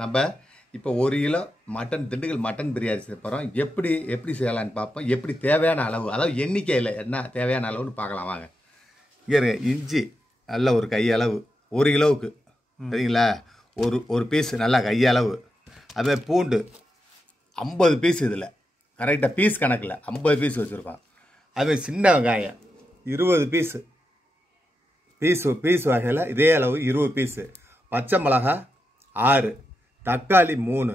நம்ம இப்போ 1 kilo mutton Dindigul mutton biryani செய்ய போகிறோம். எப்படி செய்யலான்னு பார்ப்போம். எப்படி தேவையான அளவு, அதாவது எண்ணிக்கையில் என்ன தேவையான அளவுன்னு பார்க்கலாம் வாங்க. இங்கே இஞ்சி நல்ல ஒரு கையளவு 1 கிலோவுக்கு சரிங்களா. ஒரு பீஸ் நல்லா கையளவு. அதே பூண்டு 50 பீஸ், இதில் கரெக்டாக பீஸ் கணக்கில் 50 பீஸ் வச்சுருக்கோம். அதுமாதிரி சின்ன வெங்காயம் 20 பீஸ் வகையில் இதே அளவு 20 பீஸு. பச்சை மிளகா 6, தக்காளி 3,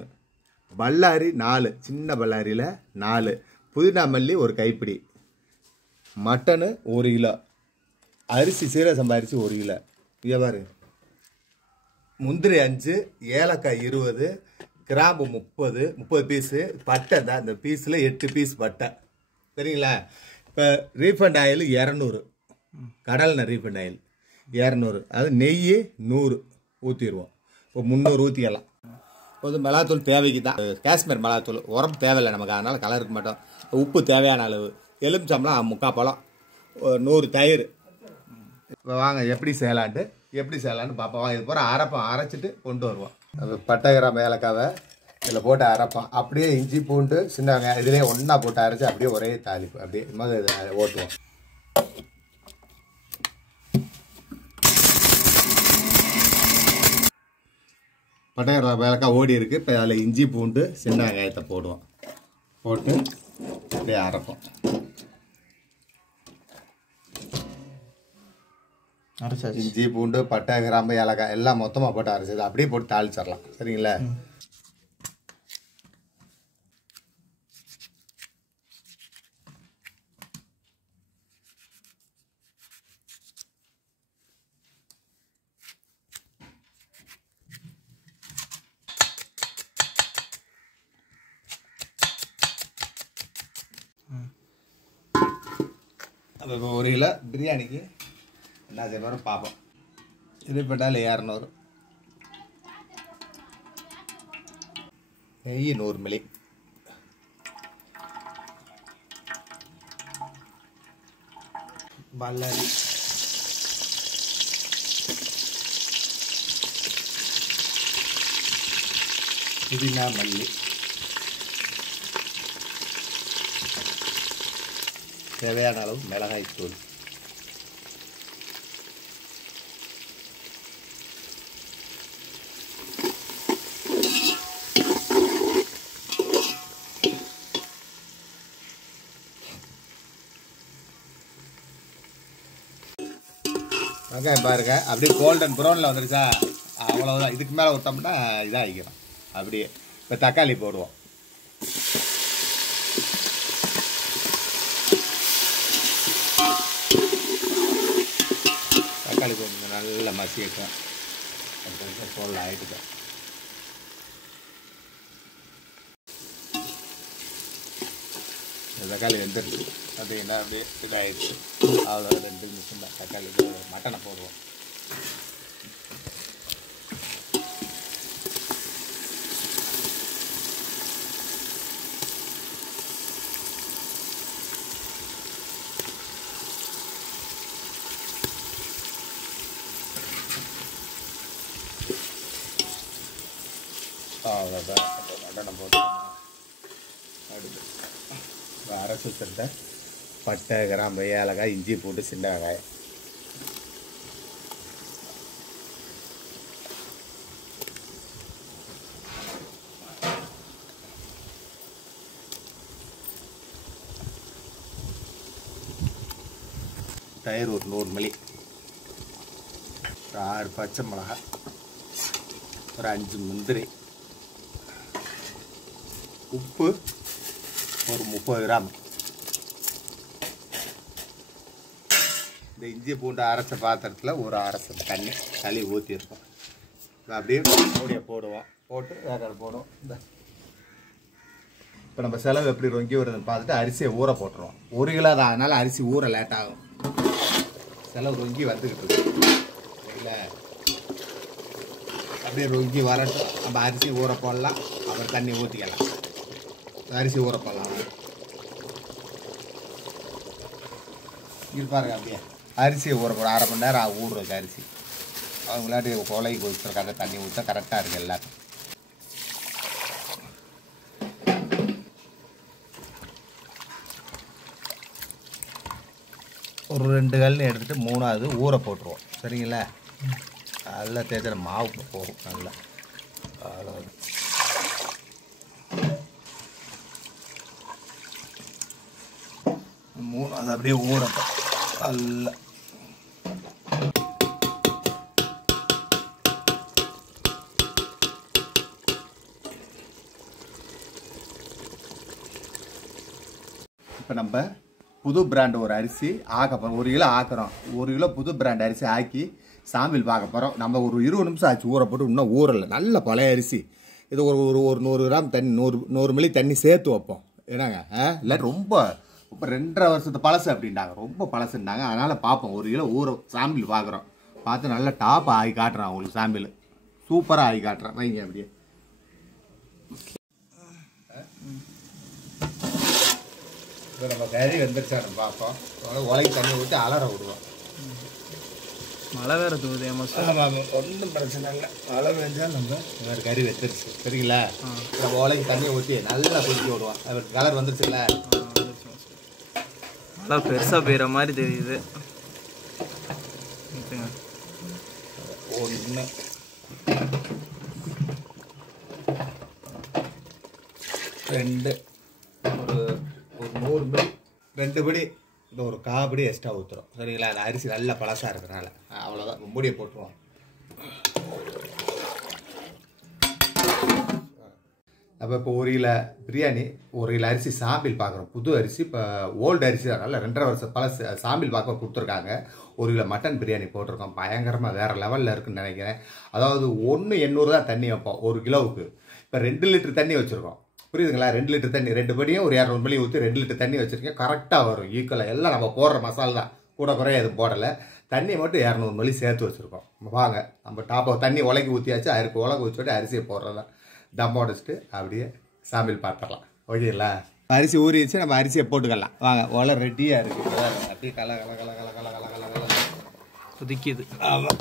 பல்லாரி 4, சின்ன பல்லாரியில் 4, புதினா மல்லி ஒரு கைப்பிடி, மட்டனு 1 கிலோ, அரிசி சீரக சம்பா அரிசி 1 கிலோ. இங்கே பாரு, முந்திரி 5, ஏலக்காய் 20, கிராம்பு 30 பீஸு, பட்டை தான் இந்த பீஸில் 8 பீஸ் பட்டை சரிங்களா. இப்போ ரீஃபண்ட் ஆயில் 200, கடலெண்ணெய் ரீஃபண்ட் ஆயில் 200, அது நெய் 100 ஊற்றிடுவோம். இப்போ 300 ஊற்றிக்கலாம். இப்போ மிளகாத்தூள் தேவைக்கு தான், காஷ்மீர் மிளகாத்தூள் உரம் தேவையில்லை நமக்கு, அதனால் கலர் இருக்க மாட்டோம். உப்பு தேவையான அளவு, எலுமிச்சம்பழம் 3/4 பழம், 100 தயிர். இப்போ வாங்க எப்படி செய்யலான்ட்டு பார்ப்போம். இது பூரா அரைச்சிட்டு கொண்டு வருவோம். பட்டை கிராம்பு ஏலக்காவை இதில் போட்டு அரைப்போம். அப்படியே இஞ்சி பூண்டு சின்ன வெங்காயம் இதிலே ஒன்றா போட்டு அரைச்சி அப்படியே ஒரே தாளிப்பு அப்படியே ஓட்டுவோம். பட்டை கிராம்பு ஏலக்காய் ஓடி இருக்குது. இப்போ அதில் இஞ்சி பூண்டு சின்ன வெங்காயத்தை போடுவோம். போட்டு அப்படியே அரைப்போம். அரைச்சாச்சு. இஞ்சி பூண்டு பட்டை கிராம்பு ஏலக்காய் எல்லாம் மொத்தமாக போட்டு அரைச்சது அப்படியே போட்டு தாளிச்சிடலாம் சரிங்களா. இப்போ 1 கிலோ பிரியாணிக்கு என்ன செய்யணும் பார்ப்போம். இது போட்டால் 200, நெய் 100 மில்லி, பல்லாரி, புதினா மல்லி, தேவையான அளவு மிளகாய் தூள், வெங்காயம் பாருங்க அப்படியே கோல்டன் ப்ரௌனில் வந்துருச்சா, அவ்வளோதான். இதுக்கு மேலே ஊற்றோம்னா இதாக ஆகிக்கிறோம் அப்படியே. இப்போ தக்காளி போடுவோம். தக்காளி போட்டு நல்லா மசிக்கும். தோல் ஆகிட்டு தக்காளி வெந்துருச்சு பார்த்தீங்கன்னா அப்படியே இதாகிடுச்சு. அவ்வளோ 2 நிமிஷம் தான். தக்காளி மட்டனை போடுவோம். அவ்வளோதான். மட்டனை போட்டு அடுத்து அரைச்சி வச்சுருந்த பட்டை கிராம்பு ஏலக்காய் இஞ்சி பூண்டு சின்ன வெங்காயம் தயிர் ஒரு 100 மில்லி, ஒரு 6 பச்சை மிளகாய், ஒரு 5 முந்திரி, உப்பு ஒரு 30 கிராம். இந்த இஞ்சி பூண்டு அரைச்ச பாத்திரத்தில் ஒரு அரைச்ச தண்ணி ஊற்றிருக்கோம். அப்படியே மூடியை போடுவோம். போட்டு வேக்காடு போடுவோம். இப்போ நம்ம செலவு எப்படி ரொங்கி வருதுன்னு பார்த்துட்டு அரிசியை ஊற போட்டுருவோம். 1 கிலோ தான், அதனால் அரிசி ஊற லேட் ஆகும். செலவு ரொங்கி வந்துக்கிட்டு இருக்கு இல்லை. அப்படியே ரொங்கி வரட்டும். நம்ம அரிசி ஊற போடலாம், அப்புறம் தண்ணி ஊற்றிக்கலாம். அரிசி ஊற போடலாம். இருப்பாருங்க அப்படியே அரிசியை ஊற போட 1/2 மணி நேரம் ஊறுறதுக்கு அரிசி. அவங்களாட்டி கொலைக்கு கொடுத்துருக்காங்க. தண்ணி ஊற்ற கரெக்டாக இருக்குது எல்லாத்தையும். ஒரு 2 கல்னு எடுத்துகிட்டு 3வது ஊற போட்டுருவோம். சரிங்களா? நல்லா தேய்ச்சா மாவு போகும் நல்லா. அவ்வளோ 3வது அப்படியே ஊறட்டும் நல்லா. இப்போ நம்ம புது பிராண்ட் ஒரு அரிசி ஆக்க போகிறோம். 1 கிலோ ஆக்குறோம். 1 கிலோ புது பிராண்ட் அரிசி ஆக்கி சாம்பிள் பார்க்க போகிறோம். நம்ம ஒரு 20 நிமிஷம் ஆச்சு ஊற போட்டு, இன்னும் ஊறலை. நல்ல பழைய அரிசி. இது ஒரு 100 கிராம் தண்ணி 100 மில்லி தண்ணி சேர்த்து வைப்போம். ஏன்னாங்க இல்லை ரொம்ப 2.5 வருஷத்து பழசு அப்படின்ட்டாங்க. ரொம்ப பழசுன்னாங்க. அதனால் பார்ப்போம். 1 கிலோ ஊற சாம்பிள் பார்க்குறோம். பார்த்து நல்லா டாப் ஆகி காட்டுறேன் உங்களுக்கு. சாம்பிள் சூப்பராக ஆகி காட்டுறேன். வைங்க அப்படியே. இப்போ நம்ம கறி வெந்துருச்சான்னு பார்ப்போம். உலகி தண்ணி ஊற்றி அலற விடுவோம். மழை வேற தூது. ஆமாம், ஒன்றும் பிரச்சனை இல்லை. மழை பெஞ்சால் நம்ம வேறு கறி வெந்துருச்சு. சரிங்களா? நம்ம உலகி தண்ணியை ஊற்றி நல்லா கொதிக்க விடுவோம். அது கலர் வந்துருச்சுல்ல. நல்லா பெருசாக பெய்கிற மாதிரி தெரியுது. 1 2 ஒரு 100 மில்லி 2 படி இந்த ஒரு 1/4 படி எக்ஸ்ட்ரா ஊற்றுறோம். சரிங்களா? அந்த அரிசி நல்லா பழசாக இருக்கிறனால அவ்வளோதான். மூடியை போட்டுருவோம். அப்போ இப்போ 1 கிலோ பிரியாணி 1 கிலோ அரிசி சாம்பிள் பார்க்குறோம். புது அரிசி. இப்போ ஓல்டு அரிசி தான். நல்லா 2.5 வருஷம் பழசு. சாம்பிள் பார்க்க கொடுத்துருக்காங்க. 1 கிலோ மட்டன் பிரியாணி போட்டிருக்கோம். பயங்கரமாக வேறு லெவலில் இருக்குன்னு நினைக்கிறேன். அதாவது 1.800 தான் தண்ணி வைப்போம் 1 கிலோவுக்கு. இப்போ 2 லிட்டர் தண்ணி வச்சுருக்கோம். புரியுதுங்களா? 2 லிட்டர் தண்ணி 2 படியும் ஒரு 200 மில்லி ஊற்றி 2 லிட்டர் தண்ணி வச்சுருக்கேன். கரெக்டாக வரும் ஈக்குவலாக. எல்லாம் நம்ம போடுற மசாலா தான். கூட குறைய எதுவும் போடலை. தண்ணி மட்டும் 200 மில்லி சேர்த்து வச்சுருக்கோம். வாங்க நம்ம டாப்பாக தண்ணி உலகி ஊற்றியாச்சு. அதுக்கு உலக ஊற்றிட்டு அரிசியை போடுறதான் தம் உடச்சிட்டு அப்படியே சாம்பிள் பார்த்துடலாம். ஓகேங்களா? அரிசி ஊறிச்சு. நம்ம அரிசியை போட்டுக்கலாம். வாங்க. உலை ரெடியாக இருக்குது. அப்படியே கல கல கல கல கல கல கல கல கொதிக்குது. ஆமாம்.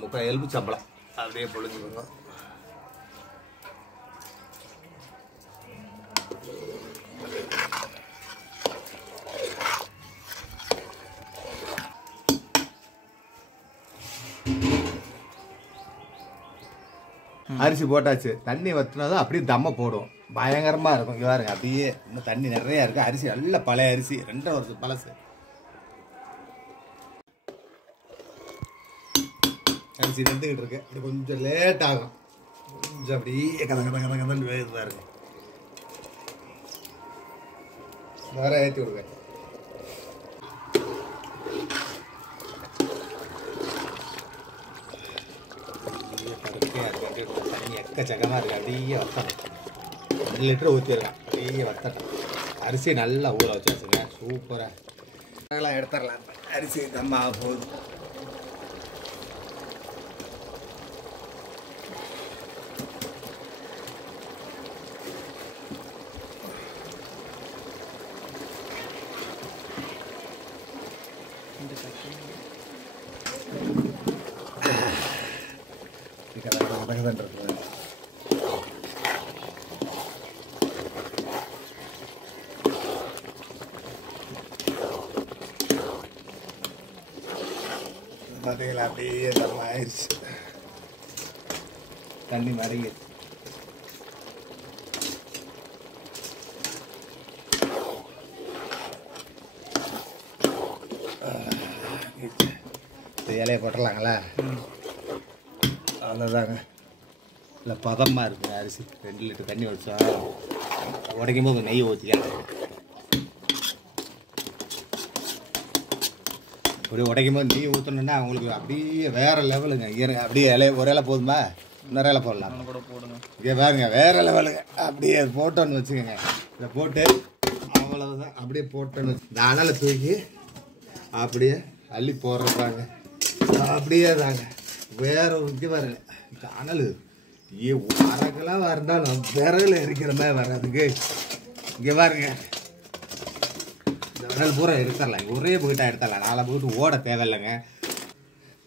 முக்கால் எலும்பு சம்பளம் அப்படியே பொழிஞ்சுக்கணும். அரிசி போட்டாச்சு. தண்ணி வற்றினதும் அப்படியே தம்மை போடுவோம். பயங்கரமாக இருக்கும். இங்கே பாருங்க. அப்படியே இன்னும் தண்ணி நிறையா இருக்குது. அரிசி நல்ல பழைய அரிசி. 2.5 வருஷம் பழசு அரிசி வெந்துக்கிட்டு இருக்கு. அப்படி கொஞ்சம் லேட் ஆகும். கொஞ்சம் அப்படியே கதை கதை கதை கதன்னு வேகுதா இருக்கு. வேற ஏற்றி விடுங்க. தண்ணி எக்கச்சக்கமாக இருக்குது. அப்படியே வத்தணும். 2 லிட்டர் ஊற்றிடலாம். அப்படியே வத்தட்டும். அரிசி நல்லா ஊற வச்சாச்சுங்க. சூப்பராக எடுத்துடலாம். அரிசி தம் ஆக போகுது. பார்த்தீங்களா? அப்படியே தம் ஆயிடுச்சு. தண்ணி மறையுது. இலையை போட்டுடலாங்களா? அவ்வளோதாங்க. இல்லை பதமாக இருக்குது அரிசி. 2 லிட்டர் தண்ணி வச்சா உடைக்கும் போது நெய் ஊற்றிக்கலாம். இப்படி உடைக்கும் போது நெய் ஊற்றணுன்னா அவங்களுக்கு அப்படியே வேறு லெவலுங்க. அப்படியே ஒரு இலை போதுமா? இன்னொரு இலை போடலாம். இங்கே பாருங்க. வேறு லெவலுங்க. அப்படியே அது போட்டோன்னு வச்சுக்கோங்க. இதை போட்டு அவ்வளவுதான். அப்படியே போட்டோன்னு இந்த அனலை தூக்கி அப்படியே அள்ளி போடுறதாங்க. அப்படியே தாங்க. வேற இங்கே பாருங்க. இந்த அனல் வரக்கெல்லாம் இருந்தாலும் விறகுல இருக்கிற மாதிரி வராதுங்க. இங்கே பாருங்க. இந்த விரல் பூரா எடுத்துடலாம். ஒரே போயிட்டா எடுத்துடலாம். 4 போயிட்டு ஓட தேவையில்லைங்க.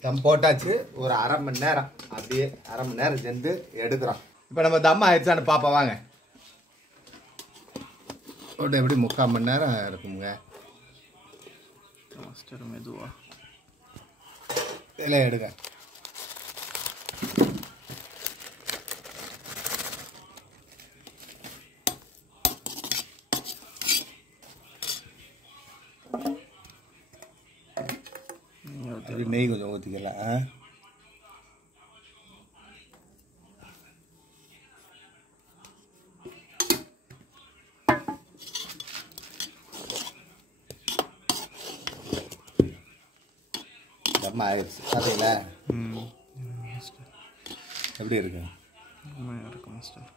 தம் போட்டாச்சு. ஒரு அரை மணி நேரம் அப்படியே அரை மணி நேரம் செஞ்சு எடுக்கிறோம். இப்போ நம்ம தம் ஆயிடுச்சான்னு பாப்பா வாங்க. போட்டு எப்படி 3/4 மணி நேரம் இருக்குங்க. மாஸ்டர் மெதுவா இதில் எடுங்க. நெய் கொஞ்சம் ஊற்றிக்கலாம். தம் ஆயிடுச்சு. பார்த்தீங்களா எப்படி இருக்கு? மாஸ்டர்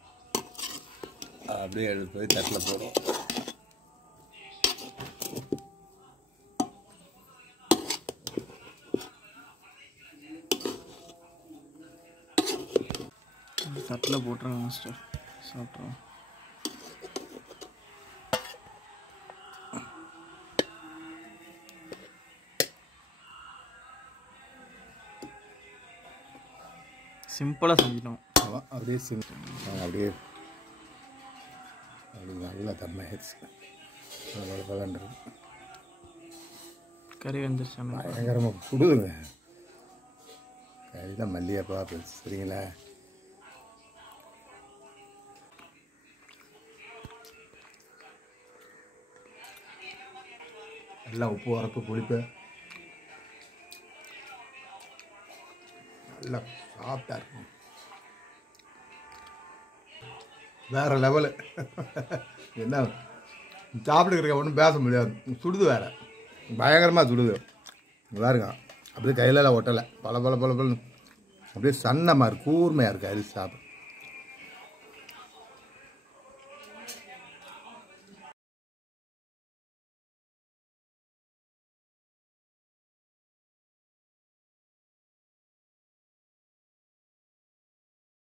அப்படியே எடுத்து போய் தட்டில் போடும். தட்டில் போட்டுருங்க மாஸ்டர். சாப்பிட்றோம். சிம்பிளாக செஞ்சிட்டோம். அப்படியே அப்படியே அப்படி நல்லா தம்மாயிடுச்சு. கறி வந்துருச்சு. பயங்கரமாக சுடுதுங்க. கறிதான் மல்லிகைப்பா போச்சு. சரிங்களா? எல்லாம் உப்பு உரப்பு புளிப்பு நல்லா சாப்பிட்டா இருக்கும். வேற லெவலு. என்ன சாப்பிட்டுக்கிறக்க ஒன்றும் பேச முடியாது. சுடுது வேற பயங்கரமாக சுடுது. பாருங்க அப்படியே கையிலலாம் ஒட்டலை. பல அப்படியே சன்னமாக இருக்கு. கூர்மையாக இருக்குது. அரிசி சாப்பிடும்.